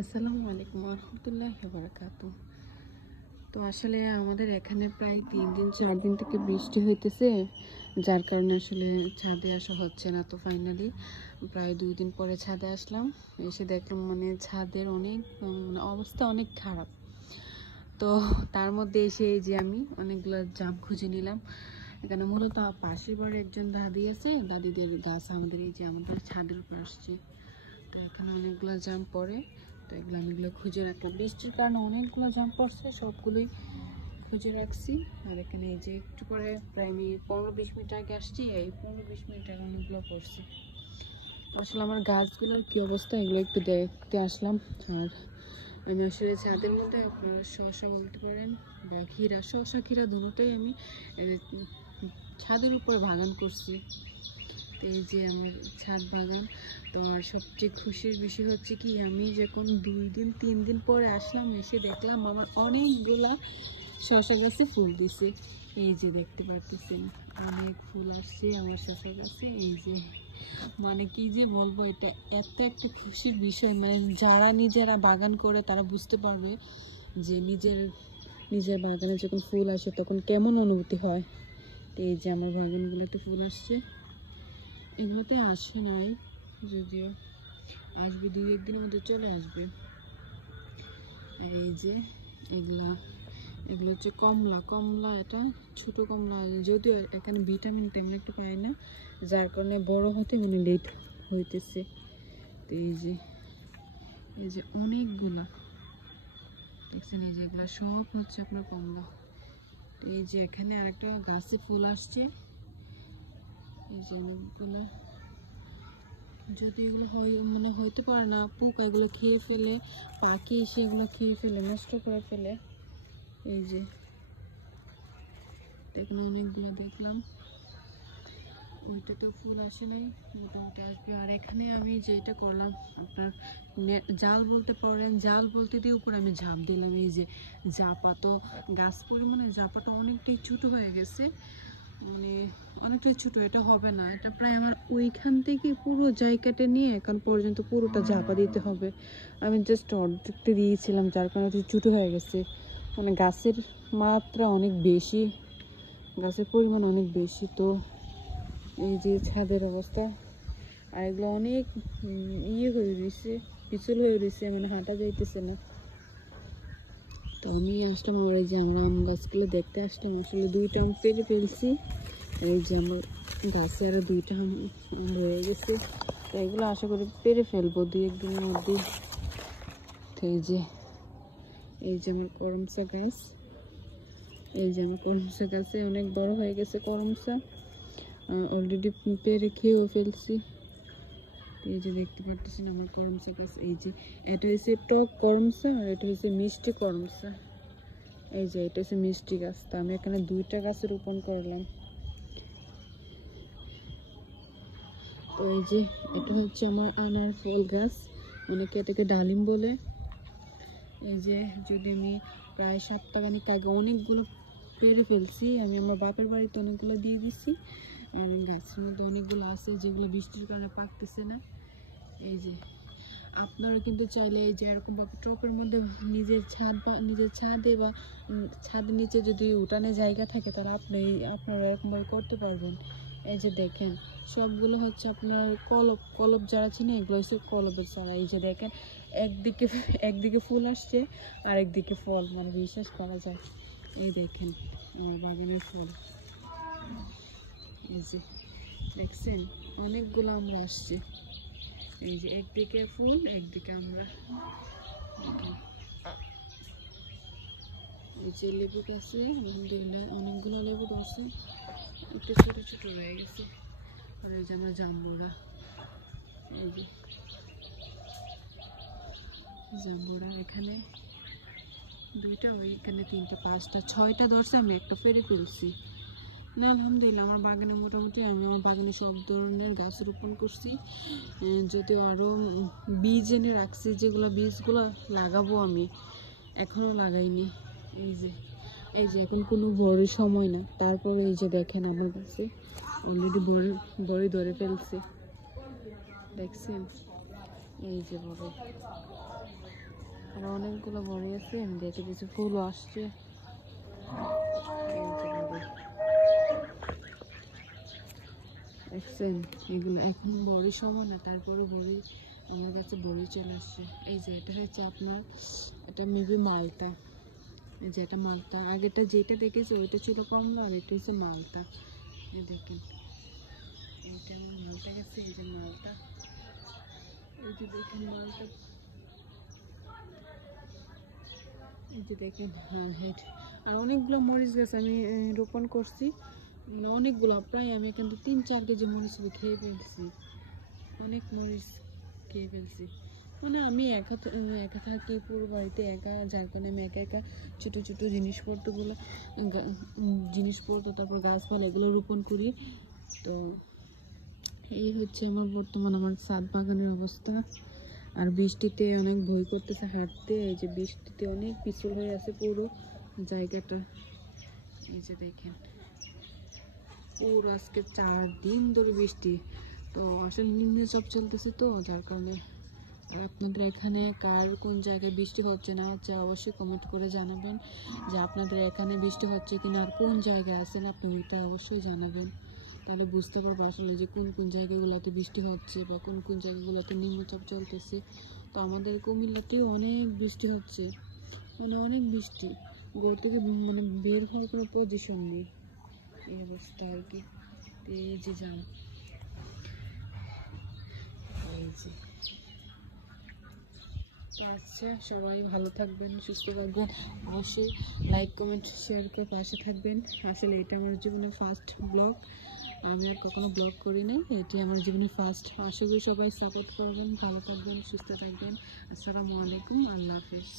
আসসালামু আলাইকুম ওয়া রাহমাতুল্লাহি ওয়া বারাকাতুহু। তো আসলে আমাদের এখানে প্রায় 3 দিন 4 দিন থেকে বৃষ্টি হইতেছে, যার কারণে আসলে ছাদে আসা হচ্ছে না। তো ফাইনালি প্রায় 2 দিন পরে ছাদে আসলাম। এসে দেখলাম মানে ছাদের অনেক মানে অবস্থা অনেক খারাপ। তো তার মধ্যে এসে এই যে আমি অনেকগুলো জাম খুঁজে নিলাম। এখানে মূলত পাশের বাড়ির একজন দাদি আছে, দাদিদের গাছ আমাদের এই যে আমাদের ছাদের উপর আসছে। তো এখানে অনেকগুলো জাম পড়ে, তো এগুলো আমি এগুলো খুঁজে রাখলাম। বৃষ্টির কারণে অনেকগুলো জাম পড়ছে, সবগুলোই খুঁজে রাখছি। আর এখানে এই যে একটু পরে প্রায় আমি 15-20 মিনিট আগে আসছি, এই 15-20 মিনিট আগে অনেকগুলো পড়ছে। আসলে আমার গাছগুলোর কি অবস্থা এগুলো একটু দেখতে আসলাম। আর আমি আসলে ছাদের মধ্যে আপনারা শসা বলতে পারেন বা ক্ষীরা, শসা ক্ষীরা দুটোই আমি ছাদের উপর বাগান করছি। তো এই যে আমার ছাদ বাগান। তো আর সবচেয়ে খুশির বিষয় হচ্ছে কি, আমি যখন 2-3 দিন পরে আসলাম, এসে দেখলাম আমার অনেকগুলা শসা গাছে ফুল দিছে। এই যে দেখতে পারতেছেন অনেক ফুল আসছে আমার শসা গাছে। এই যে মানে কি যে বলবো, এটা এত একটা খুশির বিষয়, মানে যারা নিজেরা বাগান করে তারা বুঝতে পারবে যে নিজের বাগানে যখন ফুল আসে তখন কেমন অনুভূতি হয়। তো এই যে আমার বাগানগুলোতে ফুল আসছে, এগুলোতে আসে নাই, যদিও আসবে 2-1 দিনের মধ্যে চলে আসবে। আর এই যে এগুলো এগুলো হচ্ছে কমলা কমলা, এটা ছোট কমলা, যদিও এখানে ভিটামিন তেমন একটু পায় না, যার কারণে বড় হতে মানে লেট হইতেছে। তো এই যে অনেকগুলা দেখছেন, এই যে এগুলো সব হচ্ছে আপনার কমলা। এই যে এখানে আরেকটা গাছে ফুল আসছে, এই যে অনেকগুলো, যদি এগুলো মানে হইতে পারে না, পোকা এগুলো খেয়ে ফেলে, পাখি এসে এগুলো খেয়ে ফেলে, নষ্ট করে ফেলে। এই যে এখানে অনেকগুলো দেখলাম, ওইটা তো ফুল আসে নাই, মোটামুটি আসবে। আর এখানে আমি যেটা করলাম আপনার জাল বলতে পারেন, জাল বলতে দিয়ে উপরে আমি ঝাঁপ দিলাম। এই যে জাপা তো গাছ পরিমাণে জাপাটা অনেকটাই ছোট হয়ে গেছে, মানে অনেকটাই ছোট, এটা হবে না। এটা প্রায় আমার ওইখান থেকে পুরো জায়গাটা নিয়ে এখন পর্যন্ত পুরোটা ঝাপা দিতে হবে। আমি জাস্ট অর্ধেকটা দিয়েছিলাম, যার কারণে একটু ছোটো হয়ে গেছে। মানে গাছের মাত্রা অনেক বেশি, গাছের পরিমাণ অনেক বেশি। তো এই যে ছাদের অবস্থা, আর এগুলো অনেক ইয়ে হয়ে রয়েছে, পিছল হয়ে রয়েছে, মানে হাঁটা যাইতেছে না। তো আমি আসলাম আমার এই যে আমার আম গাছগুলো দেখতে আসলাম। আসলে 2টা আম পেরে ফেলছি, এই যে আমার গাছে আরো 2টা আম রয়ে গেছে। তো এগুলো আশা করি পেরে ফেলবো 2-1 দিনের মধ্যে। তো এই যে আমার করমচা গাছ, এই যে আমার করমচা গাছে অনেক বড় হয়ে গেছে করমচা, অলরেডি পেরে খেয়েও ফেলছি। এই যে দেখতে পাচ্ছেন আমার করমচা গাছ। এই যে এটা হচ্ছে টক করমচা আর এটা হচ্ছে মিষ্টি করমচা। এই যে এটা হচ্ছে মিষ্টি গাছ। তো আমি এখানে 2টা গাছ রোপণ করলাম। তো এই যে এটা হচ্ছে আমার আনার ফল গাছ, অনেকে এটাকে ডালিম বলে। এই যে যদি আমি প্রায় 7 খানিক আগে অনেকগুলো পেরে ফেলছি, আমি আমার বাপের বাড়িতে অনেকগুলো দিয়ে দিচ্ছি। গাছের মধ্যে অনেকগুলো আছে যেগুলো বৃষ্টির কারণে পাকতেছে না। এই যে আপনারা কিন্তু চাইলে এই যে এরকম টবের মধ্যে নিজের ছাদে বা ছাদের নিচে যদি উঠানে জায়গা থাকে, তাহলে আপনারা এরকমভাবে করতে পারবেন। এই যে দেখেন সবগুলো হচ্ছে আপনার কলপ যারা চিনে, এগুলো হচ্ছে কলপের চারা। এই যে দেখেন একদিকে ফুল আসছে আর একদিকে ফল, মানে বিশ্বাস করা যায়। এই দেখেন আমার বাগানের ফুল, এই যে দেখছেন অনেকগুলো আমরা আসছে। এই যে একদিকে ফুল একদিকে আমরা, দেখেন এই যে লেবু গাছে আলহামদুলিল্লাহ অনেকগুলো লেবু ধরছে, একটু ছোট ছোট রয়ে গেছে। আর এই যে আমার জাম্বুরা, এই যে জাম্বুরা এখানে 2টা, ওইখানে 3টা, 5টা, 6টা ধরছে, আমি একটা পেরে ফেলছি। না আলহামদুলিল্লাহ আমার বাগানে মোটামুটি আমি আমার বাগানে সব ধরনের গাছ রোপণ করছি, যদিও আরও বীজ এনে রাখছি, যেগুলো বীজগুলো লাগাবো আমি এখনও লাগাইনি। এই যে এখন কোনো বড় সময় না, তারপরে এই যে দেখেন আমার কাছে অলরেডি বড় ধরে ফেলছে, দেখছেন। এই যে বড়, আর অনেকগুলো বড় আছে, আমি দেখে কিছু ফুলও আসছে। এই যে বড় দেখছেন, এগুলো এখন বড়ি সময় না, তারপরে বড়ি আমার কাছে বড়ি চলে আসছে। এই যে এটা হচ্ছে আপনার, এটা মেবি মালটা। এই যে এটা মালটা, আগেটা যেটা দেখেছি ওইটা ছিল কমলা, আর এটা হচ্ছে মালটা। এই দেখেন, এইটা আমার মালটা গেছে, এই যে মালটা, এই যে দেখেন মালটা, এই যে দেখেন। হ্যাঁ হেড, আর অনেকগুলো মরিচ গাছ আমি রোপণ করছি, মানে অনেকগুলো, প্রায় আমি কিন্তু 3-4 কেজি মরিচ খেয়ে ফেলছি, অনেক মরিচ খেয়ে ফেলছি। মানে আমি একা থাকি পুরো বাড়িতে একা, যার কারণে আমি একা একা ছোটো ছোটো জিনিসপত্র তারপর গাছপালা এগুলো রোপণ করি। তো এই হচ্ছে আমার ছাদ বাগানের অবস্থা। আর বৃষ্টিতে অনেক ভয় করতেছে হাঁটতে, এই যে বৃষ্টিতে অনেক পিছল হয়ে আছে পুরো জায়গাটা। এই যে দেখেন, পুরো আজকে 4 দিন ধরে বৃষ্টি। তো আসলে নিম্নচাপ চলতেছে, তো যার কারণে আপনাদের এখানে কার কোন জায়গায় বৃষ্টি হচ্ছে না হচ্ছে অবশ্যই কমেন্ট করে জানাবেন, যে আপনাদের এখানে বৃষ্টি হচ্ছে কিনা, আর কোন জায়গায় আছেন আপনি ওইটা অবশ্যই জানাবেন। তাহলে বুঝতে পারবো আসলে যে কোন কোন জায়গাগুলোতে বৃষ্টি হচ্ছে বা কোন কোন জায়গাগুলোতে নিম্নচাপ চলতেছে। তো আমাদের কুমিল্লাতেও অনেক বৃষ্টি হচ্ছে, মানে অনেক বৃষ্টি, ঘর থেকে মানে বের হওয়ার কোনো পজিশন নেই, এই অবস্থা আর কি। তো এই যে যান, এই যে, তো আচ্ছা, সবাই ভালো থাকবেন, সুস্থ থাকবেন, অবশ্যই লাইক কমেন্ট শেয়ার করে পাশে থাকবেন। আসলে এটা আমার জীবনের ফার্স্ট ব্লগ, আমি আর কখনো ব্লগ করি নাই, এটি আমার জীবনের ফার্স্ট। আশা করি সবাই সাপোর্ট করবেন, ভালো থাকবেন, সুস্থ থাকবেন। আসসালামু আলাইকুম, আল্লাহ হাফিজ।